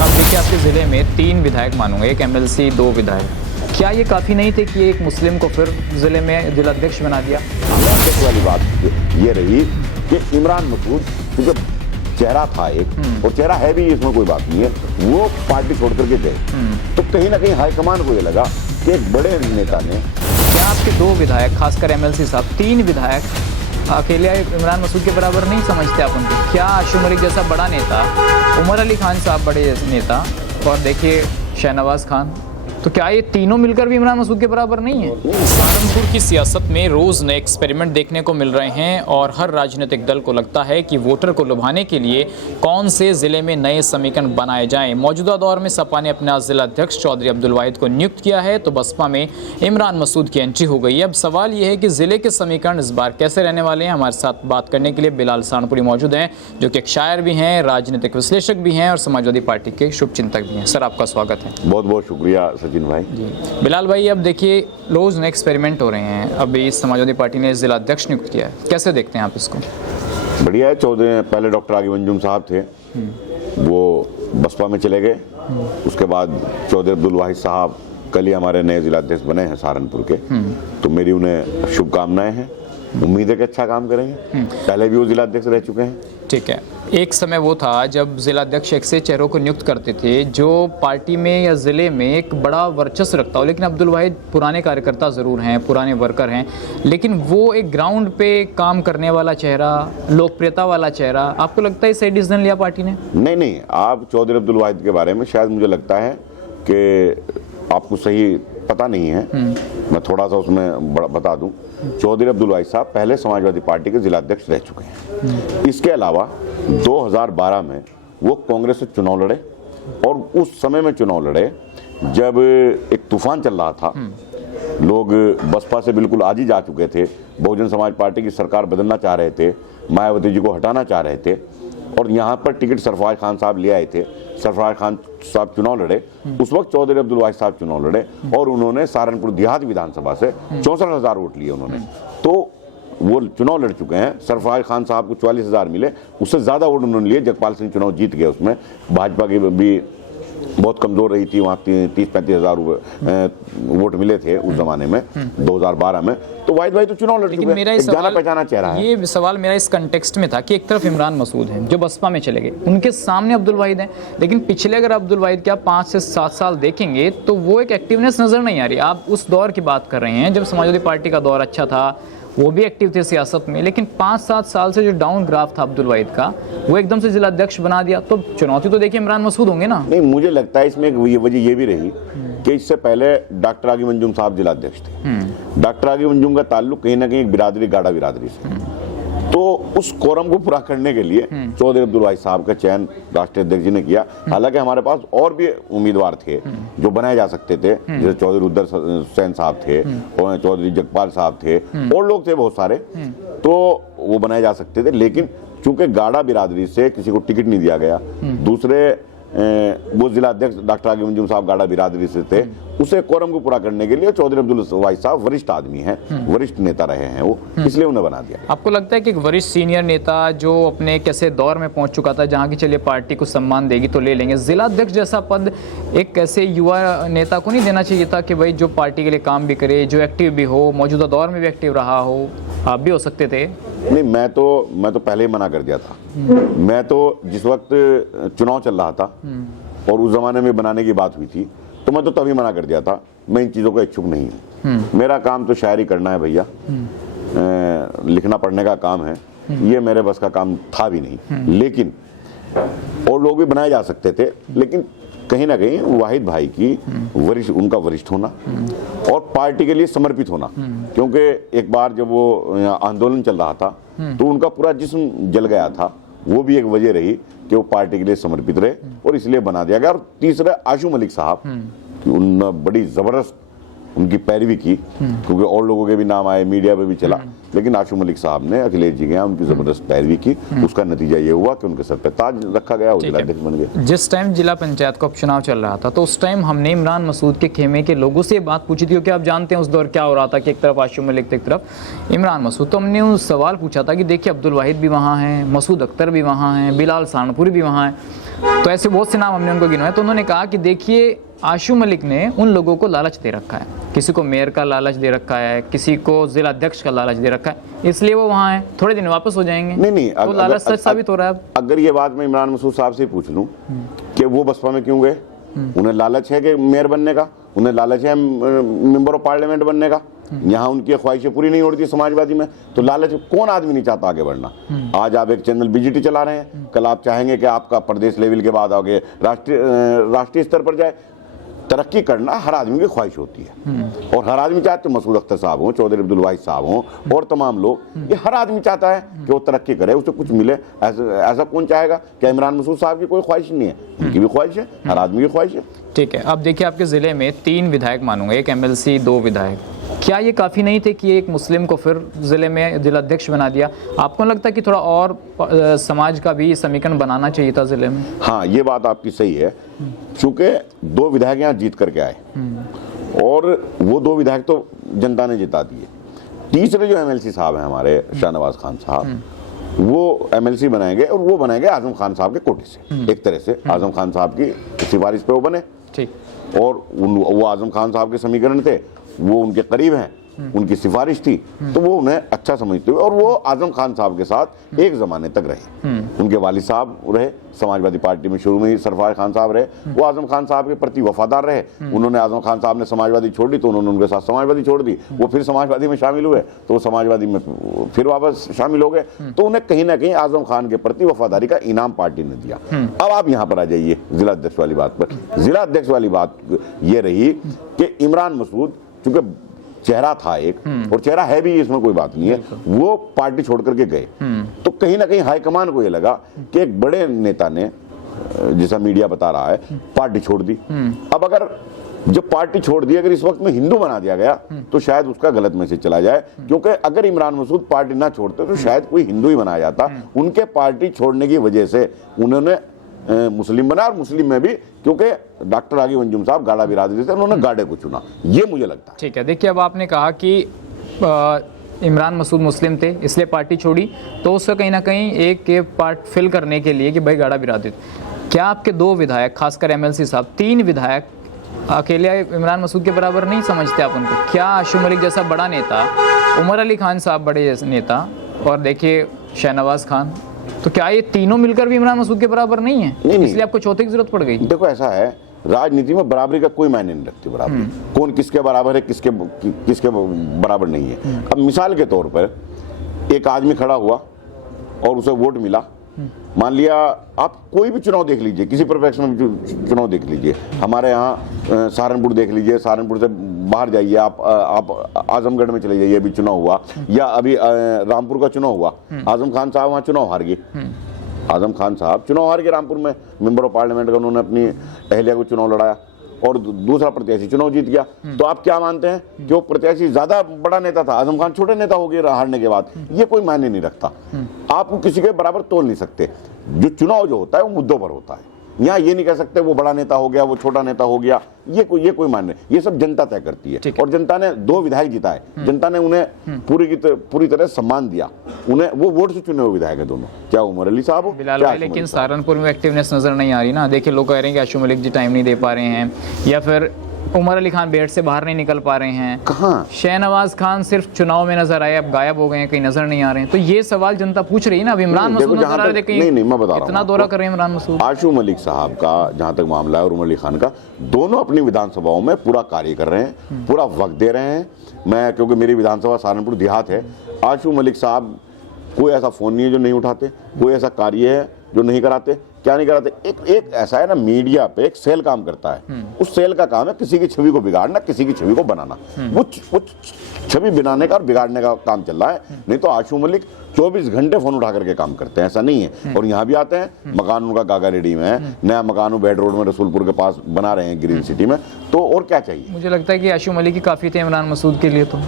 अब देखिए आपके ज़िले में 3 विधायक मानूंगा, एक एमएलसी 2 विधायक, क्या ये काफ़ी नहीं थे कि एक मुस्लिम को फिर ज़िले में जिलाध्यक्ष बना दिया? जिलाध्यक्ष वाली बात ये रही कि इमरान मसूद क्योंकि चेहरा था एक, और चेहरा है भी, इसमें कोई बात नहीं है, वो पार्टी छोड़ करके गए, तो कहीं ना कहीं हाईकमान को ये लगा कि एक बड़े नेता ने। क्या आपके 2 विधायक, खासकर एमएलसी साहब, 3 विधायक अकेले इमरान मसूद के बराबर नहीं समझते आप उनको? क्या आशू मलिक जैसा बड़ा नेता, उमर अली खान साहब बड़े नेता, और देखिए शहनवाज खान, तो क्या ये तीनों मिलकर भी इमरान मसूद के बराबर नहीं है? सहारनपुर की सियासत में रोज़ नए एक्सपेरिमेंट देखने को मिल रहे हैं और हर राजनीतिक दल को लगता है कि वोटर को लुभाने के लिए कौन से ज़िले में नए समीकरण बनाए जाएं। मौजूदा दौर में सपा ने अपना ज़िला अध्यक्ष चौधरी अब्दुल वाहिद को नियुक्त किया है, तो बसपा में इमरान मसूद की एंट्री हो गई है। अब सवाल ये है कि ज़िले के समीकरण इस बार कैसे रहने वाले हैं। हमारे साथ बात करने के लिए बिलाल सहारनपुरी मौजूद हैं, जो कि एक शायर भी हैं, राजनीतिक विश्लेषक भी हैं और समाजवादी पार्टी के शुभचिंतक भी हैं। सर, आपका स्वागत है। बहुत बहुत शुक्रिया सचिन भाई। बिलाल भाई, अब देखिए रोज़ नए एक्सपेरिमेंट हो रहे हैं, अभी समाजवादी पार्टी ने जिला अध्यक्ष नियुक्त किया है, कैसे देखते हैं आप इसको? बढ़िया है। पहले डॉक्टर आगिब अंजुम साहब थे, वो बसपा में चले गए, उसके बाद चौधरी अब्दुल वाहिद साहब कल ही हमारे नए जिला अध्यक्ष बने हैं सहारनपुर के, तो मेरी उन्हें शुभकामनाएं हैं, उम्मीद है कि अच्छा काम करेंगे। पहले भी वो जिला अध्यक्ष रह चुके हैं। ठीक है, एक समय वो था जब जिला अध्यक्ष ऐसे चेहरों को नियुक्त करते थे जो पार्टी में या ज़िले में एक बड़ा वर्चस्व रखता हो, लेकिन अब्दुल वाहिद पुराने कार्यकर्ता ज़रूर हैं, पुराने वर्कर हैं, लेकिन वो एक ग्राउंड पे काम करने वाला चेहरा, लोकप्रियता वाला चेहरा, आपको लगता है सही डिसीजन लिया पार्टी ने? नहीं, आप चौधरी अब्दुल वाहिद के बारे में शायद मुझे लगता है कि आपको सही पता नहीं है, मैं थोड़ा सा उसमें बता दूं। चौधरी अब्दुल वाहिद साहब पहले समाजवादी पार्टी के जिला अध्यक्ष रह चुके हैं। इसके अलावा 2012 में वो कांग्रेस से चुनाव लड़े, और उस समय में चुनाव लड़े जब एक तूफान चल रहा था, लोग बसपा से बिल्कुल आज ही जा चुके थे, बहुजन समाज पार्टी की सरकार बदलना चाह रहे थे, मायावती जी को हटाना चाह रहे थे, और यहाँ पर टिकट सरफराज खान साहब ले आए थे। सरफराज खान साहब चुनाव लड़े, उस वक्त चौधरी अब्दुल वाहिद साहब चुनाव लड़े, और उन्होंने सहारनपुर देहात विधानसभा से 64,000 वोट लिए उन्होंने, तो वो चुनाव लड़ चुके हैं। सरफराज खान साहब को 44,000 मिले, उससे ज़्यादा वोट उन्होंने लिए। जगपाल सिंह चुनाव जीत गए, उसमें भाजपा की भी बहुत कमज़ोर रही थी, वहाँ 30-35 हज़ार वोट मिले थे उस ज़माने में, 2012 में। तो वाहिद भाई तो चुनाव लड़ चुके हैं, एक जाना पहचाना चेहरा है। ये सवाल मेरा इस कंटेक्स्ट में था कि एक तरफ इमरान मसूद हैं जो बसपा में चले गए, उनके सामने अब्दुल वाहिद हैं, लेकिन पिछले अगर अब्दुल वाहिद के आप 5 से 7 साल देखेंगे तो वो एक एक्टिवनेस नज़र नहीं आ रही। आप उस दौर की बात कर रहे हैं जब समाजवादी पार्टी का दौर अच्छा था, वो भी एक्टिव थे सियासत में, लेकिन 5-7 साल से जो डाउन ग्राफ था अब्दुल वाहिद का, वो एकदम से जिला अध्यक्ष बना दिया, तो चुनौती तो देखिए इमरान मसूद होंगे ना? नहीं, मुझे लगता है इसमें एक वजह ये भी रही कि इससे पहले डॉक्टर आगिब अंजुम साहब जिला अध्यक्ष थे। डॉक्टर आगिब अंजुम का ताल्लुक कहीं ना कहीं एक बिरादरी, गाड़ा बिरादरी से, तो उस कोरम को पूरा करने के लिए चौधरी अब्दुल वाहिद साहब का चयन राष्ट्रीय अध्यक्ष जी ने किया। हालांकि हमारे पास और भी उम्मीदवार थे जो बनाए जा सकते थे, जैसे चौधरी उदर हुसैन साहब थे, और चौधरी जगपाल साहब थे, और लोग थे बहुत सारे, तो वो बनाए जा सकते थे, लेकिन चूंकि गाड़ा बिरादरी से किसी को टिकट नहीं दिया गया, दूसरे वो जिला अध्यक्ष डॉक्टर आगिब अंजुम साहब गाड़ा बिरादरी से थे, उसे कोरम को पूरा करने के लिए चौधरी अब्दुल वाहिद साहब वरिष्ठ आदमी हैं, वरिष्ठ नेता रहे हैं वो, इसलिए उन्हें बना दिया। आपको लगता है कि एक वरिष्ठ सीनियर नेता जो अपने कैसे दौर में पहुंच चुका था, जहां की चलिए पार्टी को सम्मान देगी तो ले लेंगे, जिला अध्यक्ष जैसा पद एक कैसे युवा नेता को नहीं देना चाहिए था कि भाई जो पार्टी के लिए काम भी करे, जो एक्टिव भी हो, मौजूदा दौर में भी एक्टिव रहा हो? आप भी हो सकते थे। नहीं, मैं तो पहले ही मना कर दिया था। मैं तो जिस वक्त चुनाव चल रहा था और उस जमाने में बनाने की बात हुई थी, तो मैं तो तभी मना कर दिया था, मैं इन चीज़ों का इच्छुक नहीं हूँ। मेरा काम तो शायरी करना है भैया, लिखना पढ़ने का काम है, ये मेरे बस का काम था भी नहीं। लेकिन और लोग भी बनाए जा सकते थे, लेकिन कहीं ना कहीं वाहिद भाई की उनका वरिष्ठ होना और पार्टी के लिए समर्पित होना, क्योंकि एक बार जब वो आंदोलन चल रहा था तो उनका पूरा जिस्म जल गया था, वो भी एक वजह रही कि वो पार्टी के लिए समर्पित रहे और इसलिए बना दिया गया। और तीसरा आशू मलिक साहब, उन बड़ी जबरदस्त उनकी पैरवी की, क्योंकि और लोगों के भी नाम आए, मीडिया पे भी चला, लेकिन आशू मलिक साहब ने अखिलेश जी के यहाँ उनकी जबरदस्त पैरवी की। उसका नतीजा ये हुआ कि उनके सर पे ताज रखा गया, वो जिलाध्यक्ष बन गए। जिस टाइम जिला पंचायत का उपचुनाव चल रहा था तो उस टाइम हमने इमरान मसूद के खेमे के लोगों से बात पूछी थी, क्योंकि आप जानते हैं उस दौर क्या हो रहा था कि एक तरफ आशू मलिक, एक तरफ इमरान मसूद। तो हमने उन सवाल पूछा था कि देखिए अब्दुल वाहिद भी वहाँ हैं, मसूद अख्तर भी वहाँ हैं, बिलाल सहारनपुरी भी वहाँ हैं, तो ऐसे बहुत से नाम हमने उनको गिनवाए। तो उन्होंने कहा कि देखिए आशू मलिक ने उन लोगों को लालच दे रखा है, किसी को मेयर का लालच दे रखा है, किसी को जिला अध्यक्ष का लालच दे रखा है, इसलिए वो वहाँ है, थोड़े दिन वापस हो जाएंगे। नहीं, तो लालच सच साबित हो रहा है। अगर ये बात मैं इमरान मसूद साहब से पूछ लूं कि वो बसपा में क्यों गए, उन्हें लालच है कि मेयर बनने का, उन्हें लालच है मेंबर ऑफ पार्लियामेंट बनने का, यहाँ उनकी ख्वाहिशें पूरी नहीं होती समाजवादी में, तो लालच कौन आदमी नहीं चाहता आगे बढ़ना। आज आप एक चैनल बीजीटी चला रहे हैं, कल आप चाहेंगे कि आपका प्रदेश लेवल के बाद आगे राष्ट्रीय स्तर पर जाए। तरक्की करना हर आदमी की ख्वाहिश होती है, और हर आदमी चाहते, मसूद अख्तर साहब हों, चौधरी अब्दुल वाहिद साहब हों और तमाम लोग, ये हर आदमी चाहता है कि वो तरक्की करे, उसे कुछ मिले। ऐसा कौन चाहेगा? क्या इमरान मसूद साहब की कोई ख्वाहिश नहीं है? उनकी भी ख्वाहिश है, हर आदमी की ख्वाहिश है। ठीक है, अब देखिए आपके ज़िले में 3 विधायक मानूंगा, एक MLC, 2 विधायक, क्या ये काफ़ी नहीं थे कि एक मुस्लिम को फिर ज़िले में जिलाध्यक्ष बना दिया? आपको लगता है कि थोड़ा और समाज का भी समीकरण बनाना चाहिए था ज़िले में? हाँ, ये बात आपकी सही है, चूंकि 2 विधायक यहाँ जीत करके आए और वो 2 विधायक तो जनता ने जिता दिए। तीसरे जो MLC साहब हैं हमारे, शाहनवाज खान साहब, वो MLC बनाएंगे और वो बनाएंगे आजम खान साहब के कोटे से। एक तरह से आजम खान साहब की सिफारिश पे वो बने, ठीक, और वो आजम खान साहब के समीकरण थे, वो उनके करीब हैं, उनकी सिफारिश थी, तो वो उन्हें अच्छा समझते हुए, और वो आजम खान साहब के साथ एक जमाने तक रहे। उनके वालिद साहब रहे समाजवादी पार्टी में, शुरू में ही सरफराज खान साहब रहे, वो आजम खान साहब के प्रति वफादार रहे। उन्होंने, आजम खान साहब ने समाजवादी छोड़ दी तो उन्होंने उनके साथ समाजवादी छोड़ दी, वो फिर समाजवादी में शामिल हुए तो वो समाजवादी में फिर वापस शामिल हो गए। तो उन्हें कहीं ना कहीं आजम खान के प्रति वफादारी का इनाम पार्टी ने दिया। अब आप यहाँ पर आ जाइए जिला अध्यक्ष वाली बात पर। जिला अध्यक्ष वाली बात ये रही कि इमरान मसूद चूंकि चेहरा था एक, और चेहरा है भी, इसमें कोई बात नहीं है, वो पार्टी छोड़ करके गए, तो कहीं ना कहीं हाईकमान को ये लगा कि एक बड़े नेता ने, जैसा मीडिया बता रहा है, पार्टी छोड़ दी। अब अगर जब पार्टी छोड़ दी, अगर इस वक्त में हिंदू बना दिया गया तो शायद उसका गलत मैसेज चला जाए, क्योंकि अगर इमरान मसूद पार्टी ना छोड़ते तो शायद कोई हिंदू ही बनाया जाता। उनके पार्टी छोड़ने की वजह से उन्होंने मुस्लिम बना, और मुस्लिम में भी क्योंकि डॉक्टर आगी अंजुम साहब गाड़ा बिरादरी से, उन्होंने गाड़े को चुना, ये मुझे लगता है। ठीक है, देखिए अब आपने कहा कि इमरान मसूद मुस्लिम थे इसलिए पार्टी छोड़ी, तो उसका कहीं ना कहीं एक पार्ट फिल करने के लिए कि भाई गाड़ा बिरादरी, क्या आपके 2 विधायक, खासकर MLC साहब, 3 विधायक अकेले इमरान मसूद के बराबर नहीं समझते आप उनको? क्या आशू मलिक जैसा बड़ा नेता, उमर अली खान साहब बड़े नेता, और देखिए शाहनवाज खान, तो क्या ये तीनों मिलकर भी इमरान मसूद के बराबर नहीं है? नहीं, इसलिए आपको चौथे की जरूरत पड़ गई? देखो, ऐसा है, राजनीति में बराबरी का कोई मायने नहीं रखती। बराबरी कौन किसके बराबर है, किसके बराबर नहीं है। अब मिसाल के तौर पर एक आदमी खड़ा हुआ और उसे वोट मिला, मान लिया, आप कोई भी चुनाव देख लीजिए, किसी परिप्रेक्ष्य में भी चुनाव देख लीजिए, हमारे यहाँ सहारनपुर देख लीजिए, सहारनपुर से बाहर जाइए, आप आजमगढ़ में चले जाइए, अभी चुनाव हुआ, या अभी रामपुर का चुनाव हुआ, आजम खान साहब वहाँ चुनाव हार गए। आजम खान साहब चुनाव हार गए रामपुर में, मेंबर ऑफ पार्लियामेंट का, उन्होंने अपनी अहलिया को चुनाव लड़ाया और दूसरा प्रत्याशी चुनाव जीत गया। तो आप क्या मानते हैं कि वो प्रत्याशी ज्यादा बड़ा नेता था, आजम खान छोटे नेता हो गए हारने के बाद? ये कोई मायने नहीं रखता, आपको किसी के बराबर तोल नहीं सकते। जो चुनाव जो होता है वो मुद्दों पर होता है, यहाँ ये नहीं कह सकते वो बड़ा नेता हो गया, वो छोटा नेता हो गया, ये कोई मायने, ये सब जनता तय करती है। और जनता ने 2 विधायक जिताए, जनता ने उन्हें पूरी तरह सम्मान दिया, उन्हें वो वोट से चुने हुए विधायक है दोनों, क्या उमर अली साहब हो, बिलाल भाई। लेकिन सहारनपुर में एक्टिवनेस नजर नहीं आ रही ना। देखिए लोग कह रहे हैं कि आशू मलिक जी टाइम नहीं दे पा रहे हैं, या फिर उमर अली खान बेड से बाहर नहीं निकल पा रहे हैं। कहाँ शाहनवाज खान सिर्फ चुनाव में नजर आए, अब गायब हो गए हैं, कहीं नजर नहीं आ रहे हैं। तो ये सवाल जनता पूछ रही है ना। अब इमरान मसूद नजर आ रहे, नहीं, मैं बता रहा हूं, इतना दौरा कर रहे हैं इमरान मसूद। आशू मलिक साहब का जहां तक मामला है और उमर अली खान का, दोनों अपनी विधानसभाओं में पूरा कार्य कर रहे हैं, पूरा वक्त दे रहे हैं। मैं, क्योंकि मेरी विधानसभा सहारनपुर देहात है, आशू मलिक साहब कोई ऐसा फोन नहीं है जो नहीं उठाते, कोई ऐसा कार्य है जो नहीं कराते। क्या नहीं कराते? एक ऐसा है ना, मीडिया पे एक सेल काम करता है, उस सेल का काम है किसी की छवि को बिगाड़ना, किसी की छवि को बनाना। वो छवि बनाने का और बिगाड़ने का काम चल रहा है। नहीं तो आशू मलिक 24 घंटे फोन उठा करके काम करते हैं, ऐसा नहीं है। और यहाँ भी आते हैं, मकान उनका गागा रेडी में है, नया मकान बेड रोड में रसूलपुर के पास बना रहे हैं, ग्रीन सिटी में। तो और क्या चाहिए? मुझे लगता है कि आशू मलिक की काफ़ी थे इमरान मसूद के लिए। तो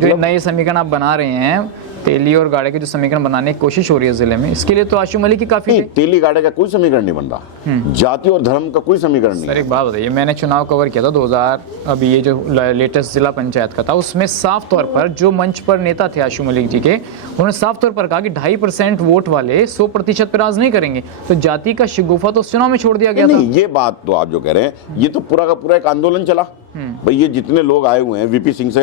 जो नए समीकरण आप बना रहे हैं, तेली और गाड़े के जो समीकरण बनाने की कोशिश हो रही है जिले में, इसके लिए तो आशू मलिक की काफी थे। तेली गाड़े का कोई समीकरण नहीं बन रहा, जाति और धर्म का कोई समीकरण नहीं। सर एक बात बताइए, मैंने चुनाव कवर किया था 2000, अभी ये जो लेटेस्ट जिला पंचायत का था, उसमें साफ तौर पर जो मंच पर नेता थे आशू मलिक जी के, उन्होंने साफ तौर पर कहा कि 2.5% वोट वाले 100% पर राज नहीं करेंगे। तो जाति का शिगुफा तो उस चुनाव में छोड़ दिया गया था। ये बात तो आप जो कह रहे हैं, ये तो पूरा का पूरा एक आंदोलन चला भाई। ये जितने लोग आए हुए हैं, वीपी सिंह से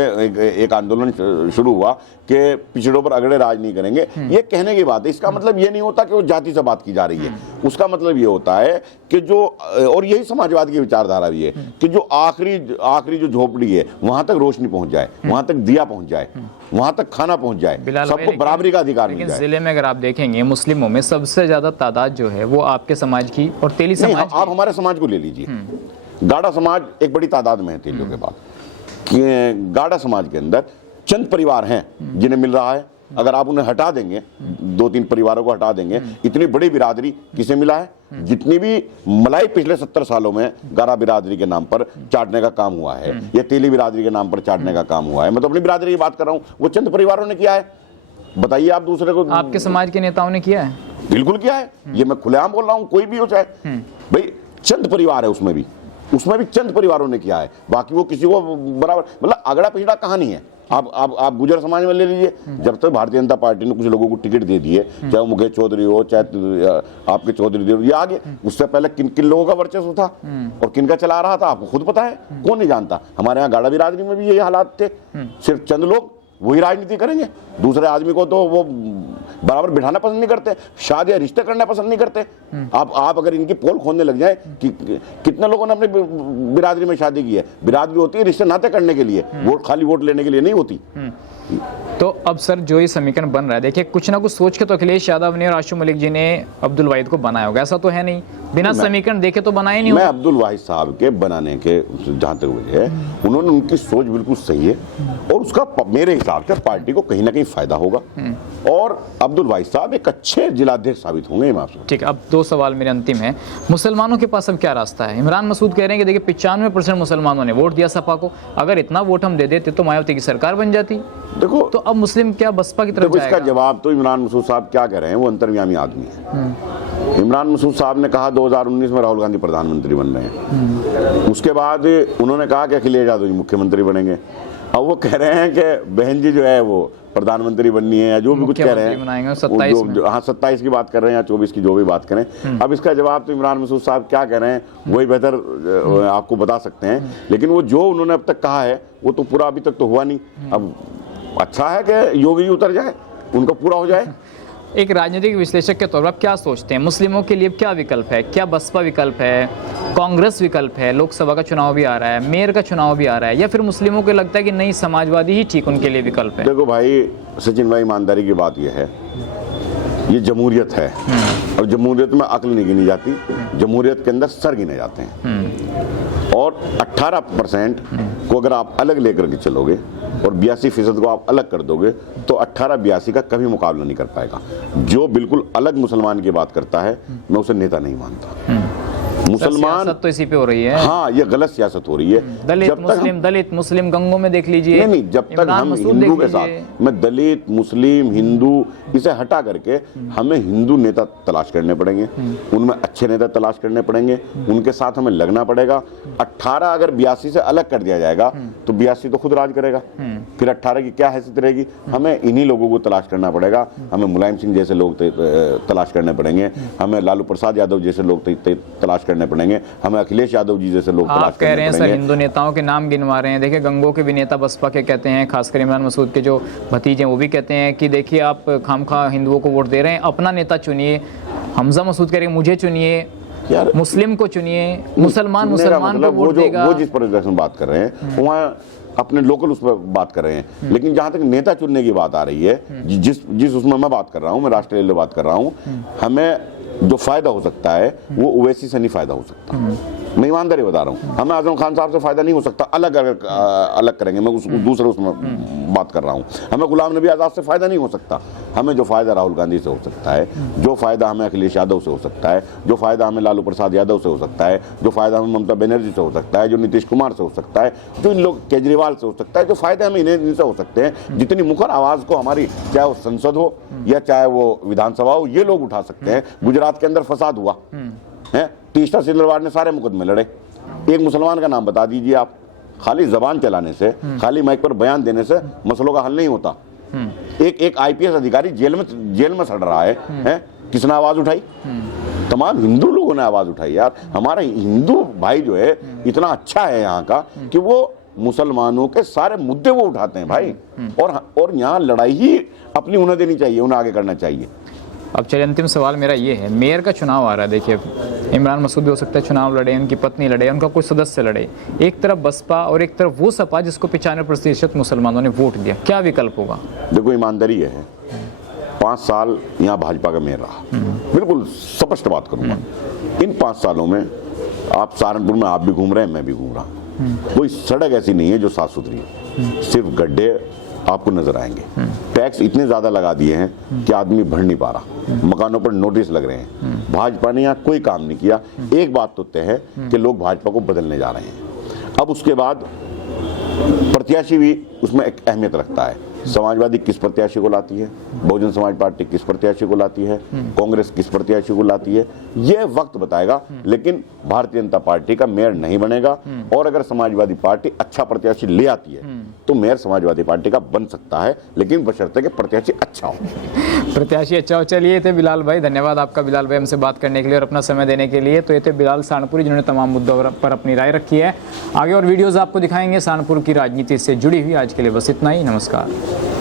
एक आंदोलन शुरू हुआ कि पिछड़ों पर अगड़े राज नहीं करेंगे। ये कहने की बात है, इसका मतलब ये नहीं होता कि वो जाति से बात की जा रही है। उसका मतलब ये होता है कि जो, और यही समाजवाद की विचारधारा भी है कि जो आखिरी जो झोपड़ी है वहां तक रोशनी पहुंच जाए, वहां तक दिया पहुंच जाए, वहां तक खाना पहुंच जाए, सबको बराबरी का अधिकार मिल जाए। जिले में अगर आप देखेंगे मुस्लिमों में सबसे ज्यादा तादाद जो है वो आपके समाज की और तेली समाज। आप हमारे समाज को ले लीजिए, गाड़ा समाज एक बड़ी तादाद में है तेलियों के बाद। गाड़ा समाज के अंदर चंद परिवार हैं जिन्हें मिल रहा है। अगर आप उन्हें हटा देंगे, 2-3 परिवारों को हटा देंगे, इतनी बड़ी बिरादरी किसे मिला है? जितनी भी मलाई पिछले 70 सालों में गाड़ा बिरादरी के नाम पर चाटने का काम हुआ है, या तेली बिरादरी के नाम पर चाटने का काम हुआ है, मैं तो अपनी बिरादरी की बात कर रहा हूं, वो चंद परिवारों ने किया है। बताइए आप दूसरे को। आपके समाज के नेताओं ने किया है? बिल्कुल किया है, ये मैं खुलेआम बोल रहा हूं, कोई भी हो चाहे भाई, चंद परिवार है उसमें भी चंद परिवारों ने किया है, बाकी वो किसी को बराबर, मतलब अगड़ा पिछड़ा कहानी है। आप गुजर समाज में ले लीजिए, जब तक भारतीय जनता पार्टी ने कुछ लोगों को टिकट दे दिए, चाहे वो मुकेश चौधरी हो, चाहे आपके चौधरी देव, ये आगे, उससे पहले किन किन लोगों का वर्चस्व था और किन का चला रहा था आपको खुद पता है, कौन नहीं जानता। हमारे यहाँ गाड़ा बिरादरी में भी यही हालात थे, सिर्फ चंद लोग वही राजनीति करेंगे, दूसरे आदमी को तो वो बराबर बिठाना पसंद नहीं करते, शादी या रिश्ते करना पसंद नहीं करते। आप अगर इनकी पोल खोलने लग जाए कि कितने लोगों ने अपनी बिरादरी में शादी की है। बिरादरी होती है रिश्ते नाते करने के लिए, वोट खाली वोट लेने के लिए नहीं होती। तो अब सर जो ये समीकरण बन रहा है, देखिए कुछ ना कुछ सोच के तो अखिलेश यादव ने और आशू मलिक जी ने अब्दुल वाहिद को बनाया होगा, ऐसा तो है नहीं, बिना समीकरण देखे तो बनाए नहीं। मैं अब्दुल वाहिद साहब के बनाने के जहां तक मुझे है, उन्होंने, उनकी सोच बिल्कुल सही है और उसका मेरे हिसाब से पार्टी को कहीं ना कहीं फायदा होगा और अब्दुल वाहिद साहब एक अच्छे जिलाध्यक्ष साबित होंगे। ठीक, अब 2 सवाल मेरे अंतिम है। मुसलमानों के पास अब क्या रास्ता है? इमरान मसूद कह रहे हैं कि देखिए 95% मुसलमानों ने वोट दिया सपा को, अगर इतना वोट हम दे देते तो मायावती की सरकार बन जाती। देखो, तो अब मुस्लिम क्या बसपा की तरफ जाएगा? इसका जवाब तो इमरान मसूद साहब क्या कह रहे हैं, वो अंतर्यामी आदमी है। इमरान मसूद साहब ने कहा 2019 में राहुल गांधी प्रधानमंत्री बन रहे हैं, उसके बाद उन्होंने कहा कि अखिलेश यादव जी मुख्यमंत्री बनेंगे। अब वो कह रहे हैं कि बहन जी जो है वो प्रधानमंत्री बननी है, या जो भी कुछ कह रहे हैं, 27 की बात कर रहे हैं या 24 की, जो भी बात करें। अब इसका जवाब तो इमरान मसूद साहब क्या कह रहे हैं वही बेहतर आपको बता सकते हैं, लेकिन वो जो उन्होंने अब तक कहा है वो तो पूरा अभी तक तो हुआ नहीं। अब अच्छा है कि योगी जी उतर जाए, उनका पूरा हो जाए। एक राजनीतिक विश्लेषक के तौर पर आप क्या सोचते हैं, मुस्लिमों के लिए क्या विकल्प है? क्या बसपा विकल्प है, कांग्रेस विकल्प है, लोकसभा का चुनाव भी आ रहा है, मेयर का चुनाव भी आ रहा है, या फिर मुस्लिमों को लगता है कि नहीं समाजवादी ही ठीक उनके लिए विकल्प है? देखो भाई सचिन भाई, ईमानदारी की बात यह है, ये जमहूरियत है और जमहूरियत में अक्ल नहीं गिनी जाती, जमहूरियत के अंदर सर गिने जाते हैं। और 18% को अगर आप अलग लेकर के चलोगे और 82% को आप अलग कर दोगे तो 18-82 का कभी मुकाबला नहीं कर पाएगा। जो बिल्कुल अलग मुसलमान की बात करता है, मैं उसे नेता नहीं मानता। मुसलमान तो इसी पे हो रही है। हाँ, ये गलत सियासत हो रही है। दलित मुस्लिम गंगों में देख लीजिए। नहीं, जब तक हम हिंदू के साथ, मैं दलित मुस्लिम हिंदू इसे हटा करके हमें हिंदू नेता तलाश करने पड़ेंगे, उनमें अच्छे नेता तलाश करने पड़ेंगे, उनके साथ हमें लगना पड़ेगा। 18 अगर 82 से अलग कर दिया जाएगा तो 82 तो खुद राज करेगा, फिर 18 की क्या हैसियत रहेगी? हमें इन्हीं लोगों को तलाश करना पड़ेगा। हमें मुलायम सिंह जैसे लोग तलाश करने पड़ेंगे, हमें लालू प्रसाद यादव जैसे लोग तलाश करने पड़ेंगे, हमें अखिलेश यादव जी जैसे लोग तलाश कह रहे हैं। सर हिंदू नेताओं के नाम गिनवा रहे हैं, देखिए गंगों के भी नेता बसपा के कहते हैं, खासकर इमरान मसूद के जो भतीजे वो भी कहते हैं कि देखिए आप खामखा हिंदुओं को वोट दे रहे हैं, अपना नेता चुनिए। हमजा मसूद कह रहे हैं मुझे चुनिए, मुस्लिम को चुनिए, मुसलमान को वोट देगा। वो जिस पर बात कर रहे हैं वहाँ अपने लोकल उस पर बात कर रहे हैं। लेकिन जहां तक नेता चुनने की बात आ रही है, जिस उसमें मैं बात कर रहा हूं, मैं राष्ट्रीय लेवल बात कर रहा हूं, हमें जो फायदा हो सकता है वो ओवैसी से नहीं फायदा हो सकता। मैं ईमानदारी बता रहा हूँ, हमें आजम खान साहब से फायदा नहीं हो सकता। अलग करेंगे, मैं दूसरे उसमें बात कर रहा हूँ। हमें गुलाम नबी आज़ाद से फायदा नहीं हो सकता। हमें जो फायदा राहुल गांधी से हो सकता है, जो फायदा हमें अखिलेश यादव से हो सकता है, जो फायदा हमें लालू प्रसाद यादव से हो सकता है, जो फायदा हमें ममता बनर्जी से हो सकता है, जो नीतीश कुमार से हो सकता है, जो इन लोग केजरीवाल से हो सकता है, जो फायदे हमें इनसे हो सकते हैं, जितनी मुखर आवाज को हमारी, चाहे वो संसद हो या चाहे वो विधानसभा हो, ये लोग उठा सकते हैं। गुजरात के अंदर फसाद हुआ है, तीसरा सिलवाड़ ने सारे मुकदमे लड़े। एक मुसलमान का नाम बता दीजिए आप। खाली जबान चलाने से, खाली माइक पर बयान देने से मसलों का हल नहीं होता। एक आईपीएस अधिकारी जेल में सड़ रहा है? किसने आवाज उठाई? तमाम हिंदू लोगों ने आवाज उठाई। यार, हमारा हिंदू भाई जो है इतना अच्छा है यहाँ का कि वो मुसलमानों के सारे मुद्दे वो उठाते हैं भाई। और यहाँ लड़ाई ही अपनी उन्हें देनी चाहिए, उन्हें आगे करना चाहिए। अब चलिए, अंतिम सवाल मेरा ये है, मेयर का चुनाव आ रहा है। देखिए, इमरान मसूद भी हो सकता है चुनाव लड़े, उनकी पत्नी लड़े, उनका कोई सदस्य लड़े। एक तरफ बसपा और एक तरफ वो सपा जिसको 95% मुसलमानों ने वोट दिया। क्या विकल्प होगा? देखो, ईमानदारी है, 5 साल यहाँ भाजपा का मेयर रहा। बिल्कुल स्पष्ट बात करूंगा, इन 5 सालों में आप सहारनपुर में आप भी घूम रहे हैं, मैं भी घूम रहा हूँ, कोई सड़क ऐसी नहीं है जो साफ सुथरी है। सिर्फ गड्ढे आपको नजर आएंगे। टैक्स इतने ज्यादा लगा दिए हैं कि आदमी भर नहीं पा रहा। मकानों पर नोटिस लग रहे हैं। भाजपा ने यहाँ कोई काम नहीं किया। एक बात तो तय है कि लोग भाजपा को बदलने जा रहे हैं। अब उसके बाद प्रत्याशी भी उसमें एक अहमियत रखता है। समाजवादी किस प्रत्याशी को लाती है, बहुजन समाज पार्टी किस प्रत्याशी को लाती है, कांग्रेस किस प्रत्याशी को लाती है, ये वक्त बताएगा। लेकिन भारतीय जनता पार्टी का मेयर नहीं बनेगा। और अगर समाजवादी पार्टी अच्छा प्रत्याशी ले आती है तो मेयर समाजवादी पार्टी का बन सकता है, लेकिन बशर्ते कि प्रत्याशी अच्छा हो। प्रत्याशी अच्छा हो। चलिए, थे बिलाल भाई, धन्यवाद आपका बिलाल भाई हमसे बात करने के लिए और अपना समय देने के लिए। तो ये थे बिलाल सहारनपुरी, जिन्होंने तमाम मुद्दों पर अपनी राय रखी है। आगे और वीडियोज़ आपको दिखाएंगे सहारनपुर की राजनीति से जुड़ी हुई। आज के लिए बस इतना ही। नमस्कार।